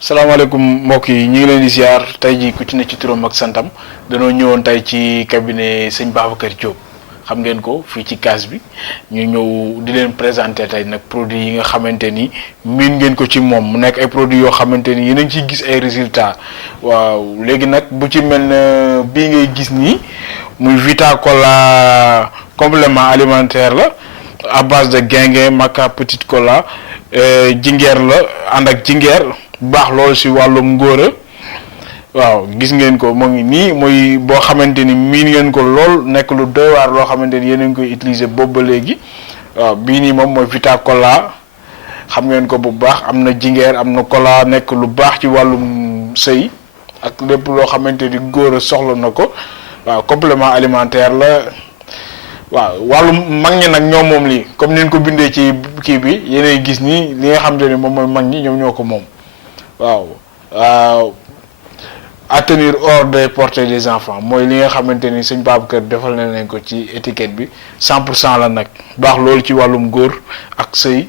salaamaaleykum mbokk yi ñu ngi leen di ziar tey jii ku ci ne ci turam ak santam danoo ñëwoon tey ci cabinet sëñ Babacar Diop xam ngeen ko fii ci case bi ñu ñëw di leen présenter tey nag produit yi nga xamante ni miin ngeen ko ci moom mu nekk ay produits yoo xamante ni yéen a ngi ciy gis ay résultats waaw léegi nag bu ci mel ne bii ngay gis nii muy Vita Cola complément alimentaire la à base de guinguin maca petite cola jingeer la ànd ak jingeer baax loolu si wàllum ngóora waaw gis ngeen ko moo ngi nii mooy boo xamante ni miin ngeen ko lool nekk lu doy waar loo xamante ni yéen a ngi koy utiliser boobu ba léegi waaw bii nii moom mooy Vita Cola xam ngeen ko bu baax am na jingeer am na cola nekk lu baax ci wàllum sëy ak lépp loo xamante ni góor a soxla na ko waaw complément alimentaire la waaw wàllum mag ñi nag ñoom moom lii comme ni ñu ko bindee ci kii bi yéenay gis nii li nga xamante ni moom mooy mag ñi ñoom ñoo ko moom. waaw à tenir hors des portées des enfants mooy li nga xamante ni sëñ Babacar defal na leen ko ci étiquette bi 100% la nag baax loolu ci wàllum góor ak sëy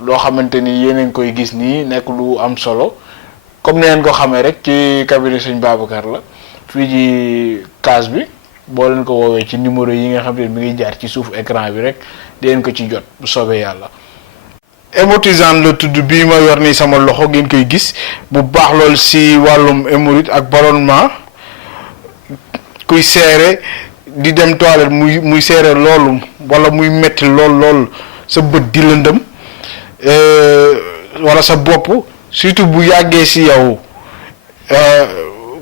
loo xamante ni yéen a ngi koy gis nii nekk lu am solo comme ni ngeen ko xamee rek ci cabinet sëñ Babacar la fii ci case bi boo leen ko woowee ci numéro yi nga xam ne mi ngi jaar ci suuf écran bi rek di leen ko ci jot bu soobee yàlla. hémorroïde la tudd bii ma yor nii sama loxo ngeen koy gis bu baax lool si wàllum hémorroïde ak ballonnement kuy seere di dem toilette muy seere loolu wala muy metti lool sa bët di lëndëm wala sa bopp surtout bu yàggee si yow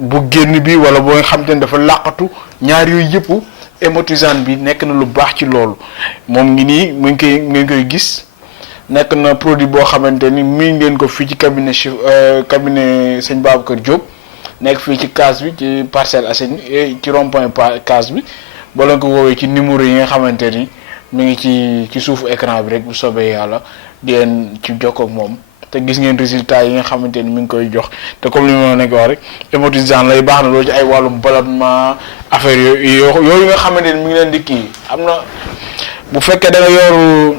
bu génn bi wala boo nga xam te ne dafa làqatu ñaar yooyu yëpp hémorroïde bi nekk na lu baax ci loolu moom ngi nii mu ngi koy gis. nekk na produit boo xamante ni mii ngeen ko fii ci cabinet sëñ Babacar Diop nekk fii ci case bi ci Parcelles Assainies ci rond-point case bi boo leen ko woowee ci numéro yi nga xamante ni mi ngi ci suufu écran bi rek bu soobee yàlla di leen ci jokkoo ak moom te gis ngeen résultats yi nga xamante ni mi ngi koy jox te comme li ma nekk wax rek hémorroïde lay baax na loolu ci ay wàllum ballonnement affaire yooyu nga xamante ni mi ngi leen di kii am na bu fekkee da nga yoru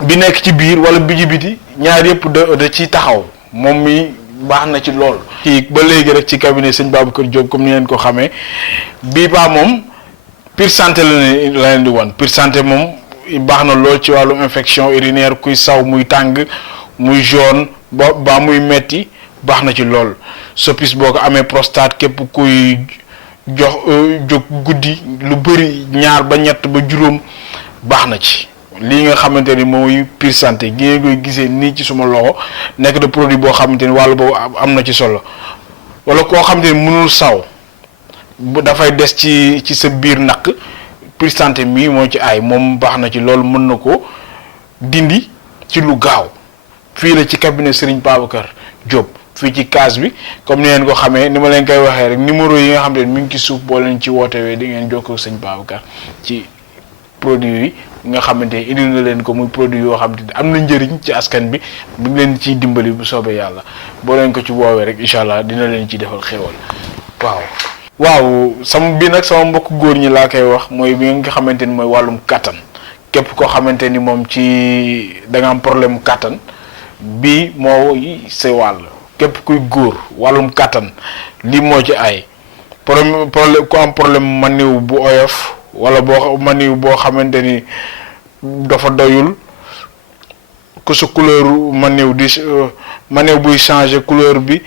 bi nekk ci biir wala bi ci biti ñaar yëpp da ciy taxaw moom mi baax na ci lool. kii ba léegi rek ci cabinet sëñ Babacar Diop comme ni ngeen ko xamee bii ba moom Pure Santé la leen di wan Pure Santé moom baax na lool ci wàllum infection urinaire kuy saw muy tàng muy jaune ba muy metti baax na ci lool soppis boo ko amee prostate képp kuy jóg guddi lu bëri ñaar ba ñett ba juróom baax na ci. lii nga xamante ni mooy Pure Santé gi ngeen koy gisee nii ci suma loxo nekk de produit boo xamante ni wàllu boobu am na ci solo wala koo xamante ni mënul saw bu dafay des ci sa biir naq Pure Santé mii moo ci aay moom baax na ci loolu mën na ko dindi ci lu gaaw fii la ci cabinet Serigne Babacar Diop fii ci case bi comme ni ngeen ko xamee ni ma leen koy waxee rek numéro yi nga xam ne mi ngi ci suuf boo leen ci wootewee di ngeen jokkoo ak sëñ Babacar ci produit yi nga xamante ni indil na leen ko muy produit yoo xam ne am na njëriñ ci askan bi bu ngi leen ciy dimbali bu soobee yàlla boo leen ko ci woowee rek incha allah dina leen ci defal xéwal waaw sama bi nag sama mbokk góor ñi laa koy wax mooy bi nga xamante ni mooy wàllum kàttan képp koo xamante ni moom ci da nga am problème kàttan bii moo sa wàll képp kuy góor wàllum kàttan lii moo ci ay problème ku am problème maniw bu oyof wala maniw boo xamante ni dafa doyul ku sa couleur maniw maniw buy changer couleur bi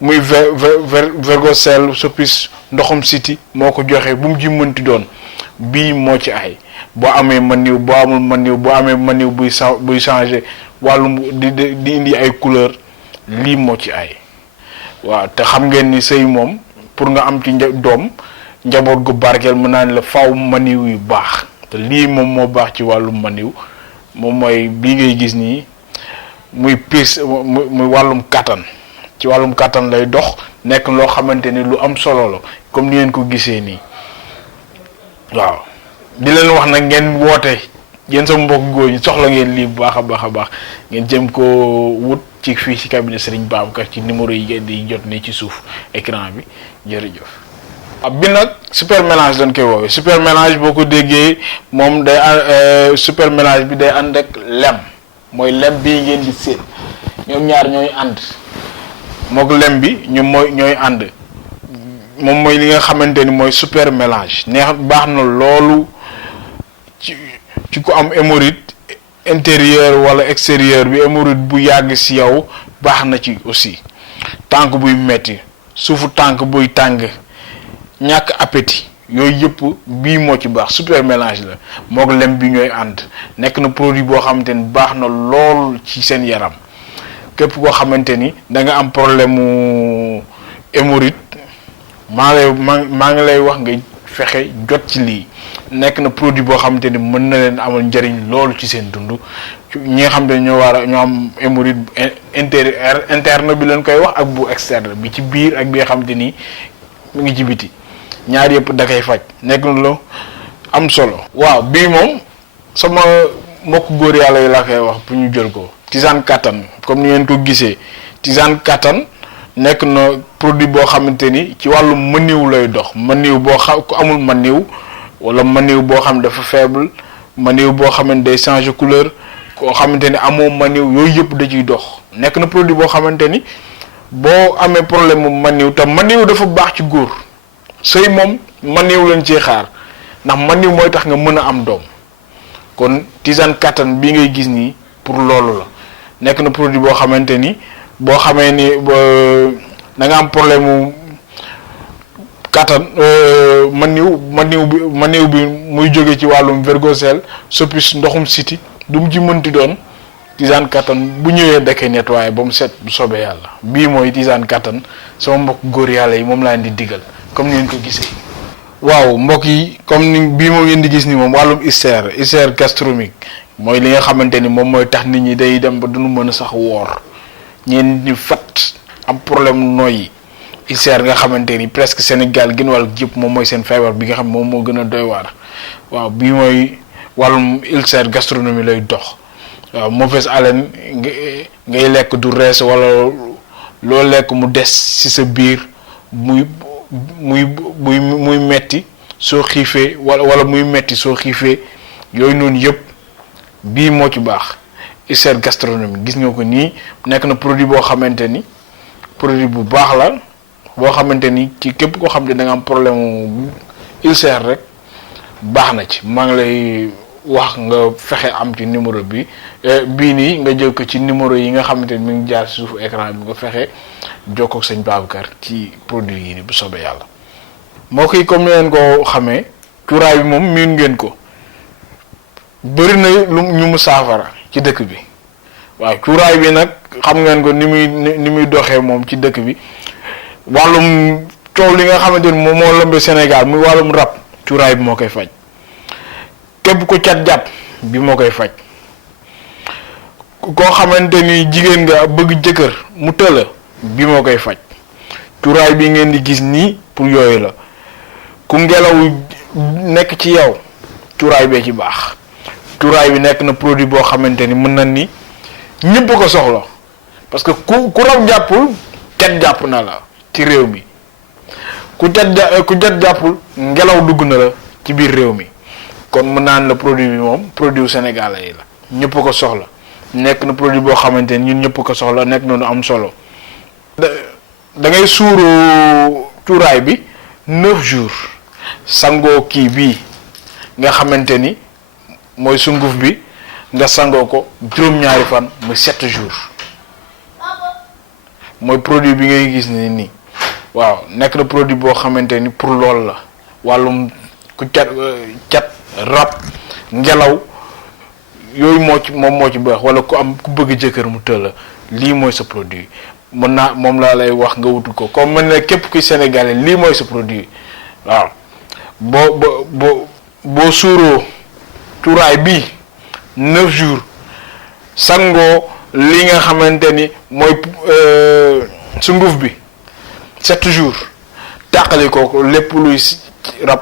muy vergocèle soppis ndoxum siti moo ko joxe bu mu ji mënti doon bii moo ci ay boo amee maniw boo amul maniw boo amee maniw buy changer wàllum di indi ay couleur lii moo ci ay waaw te xam ngeen ni sëy moom pour nga am ci doom njaboot gu barkeel mën naa ne la faaw maniw yu baax te lii moom moo baax ci wàllum maniw moom mooy bii ngay gis nii muy muy wàllum kattan ci wàllum kattan lay dox nekk loo xamante ni lu am solo la comme ni ngeen ko gisee nii waaw di leen wax nag ngeen woote yéen sama mbokk góor ñi soxla ngeen lii bu baax a baax ngeen jëm ko wut ci fii ci cabinet Serigne Babacar ci numéro yi ngeen di jot nii ci suuf écran bi jërëjëf. bi nag super mélange dañ koy woowee super mélange boo ko déggee moom day super mélange bi day ànd ak lem mooy lem bii ngeen di séen ñoom ñaar ñooy ànd mook lem bi ñooy ànd moom mooy li nga xamante ni mooy super mélange neex baax na loolu ci ku am hémorroïde intérieur wala extérieur bi hémorroïde bu yàgg ci yow baax na ci aussi tànk buy metti suufu tànk buy tàng ñàkk appétit yooyu yëpp bii moo ci baax super mélange la mook lem bi ñooy ànd nekk na produit boo xamante ni baax na lool ci seen yaram képp koo xamante ni da nga am problème mu hémorroïde maa ngi lay wax nga fexe jot ci lii nekk na produit boo xamante ni mën na leen amal njëriñ loolu ci seen dund ñi nga xam ne ñoo am hémorroïde interne bi leen koy wax ak bu externe bi ci biir ak bi nga xamante ni mu ngi ci biti ñaar yëpp da koy faj nekk na lu am solo. waaw bii moom sama mbokk góor yàlla yi laa koy wax pour ñu jël ko tisane kattan comme ni ngeen ko gisee tisane kattan nekk na produit boo xamante ni ci wàllu mëniw lay dox mëniw boo ku amul mëniw wala mëniw boo xam dafa faible mëniw boo xamante day changer couleur koo xamante ni amoo mëniw yooyu yëpp da ciy dox nekk na produit boo xamante ni boo amee problème mu mëniw te mëniw dafa baax ci góor sëy moom mëniw lañ ciy xaar ndax mëniw mooy tax nga mën a am doom kon tisane kattan bii ngay gis nii pour loolu la nekk na produit boo xamante ni boo xamee ni da nga am problème mu kattan maniw bi muy jóge ci wàllum varicocèle soppis ndoxum siti du mu ci mënti doon tisane kattan bu ñëwee da koy nettoyé ba mu set bu soobee yàlla bii mooy tisane kattan sama mbokk góor yàlla yi moom laa leen di digal comme ni ngeen ko gisee. waaw mbokk yi comme ni bii moom ngeen di gis ni moom wàllum ulcère gastrique mooy li nga xamante ni moom mooy tax nit ñi day dem ba duñu mën a sax woor ñeen ñi fat am problème noyyi ulcère nga xamante ni presque Sénégal gën wàll jëpp moom mooy seen feebar bi nga xam moom moo gën a doy waar waaw bii mooy wàllum ulcère gastronomie lay dox waaw mauvaise haleine ngay lekk du rees wala loo lekk mu des ci sa biir muy metti soo xiifee wala muy metti soo xiifee yooyu noonu yëpp bii moo ci baax ulcère gastronomie gis nga ko nii nekk na produit boo xamante ni produit bu baax la boo xamante ni ci képp koo xam ne da nga am problème ulcère rek baax na ci maa ngi lay wax nga fexe am ci numéro bi bii nii nga jël ko ci numéro yi nga xamante ni mi ngi jaar ci suufu écran bi nga fexe jokkoo ak sëñ Babacar ci produit yi ni bu soobee yàlla. moo koy comme ni ngeen ko xamee cuuraay bi moom miin ngeen ko bëri na lu ñu mu saafara ci dëkk bi waaw cuuraay bi nag xam ngeen ko ni muy doxee moom ci dëkk bi wàllum coow li nga xamante ni moom moo lëmbe Sénégal muy wàllum rab cuuraay bi moo koy faj képp ko cat jàpp bi moo koy faj koo xamante ni jigéen nga bëgg jëkkër mu tëla bi moo koy faj cuuraay bi ngeen di gis nii pour yooyu la ku ngelaw nekk ci yow cuuraay bee ci baax cuuraay bi nekk na produit boo xamante ni mën na ni ñëpp ko soxla parce que ku rab jàppul cat jàpp na la ci réew mi ku cat jàppul ngelaw dugg na la ci biir réew mi kon mën naan la produit bi moom produit sénégalais yi la ñëpp ko soxla nekk na produit boo xamante ni ñun ñëpp ko soxla nekk na lu am solo da ngay suuru cuuraay bi 9 jours sangoo kii bii nga xamante ni mooy sunguf bi nga sangoo ko juróom-ñaari fan muy 7 jours mooy produit bi ngay gis ni nii waaw nekk na produit boo xamante ni pour loolu la wàllum ku cat rab ngelaw yooyu moom moo ci baax wala ku bëgg jëkkër mu tëla lii mooy sa produit mën naa moom laa lay wax nga wutul ko comme mën na képp kuy sénégalais lii mooy sa produit waaw boo suuroo cuuraay bii 9 jours sangoo li nga xamante ni mooy sunguf bi 7 jours tàqali ko lépp luy rab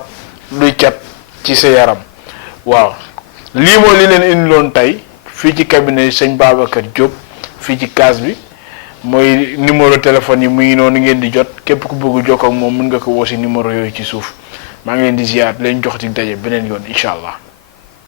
luy cat ci sa yaram waaw lii mooy li leen indiloon tey fii ci cabinet sëñ Babacar Diop fii ci case bi mooy numéro téléphone yi mu ngi noonu ngeen di jot képp ku bëgg jokkoo ak moom mën nga ko woo si numéro yooyu ci suuf maa ngi leen di ziar leen jox ci daje beneen yoon incha allah.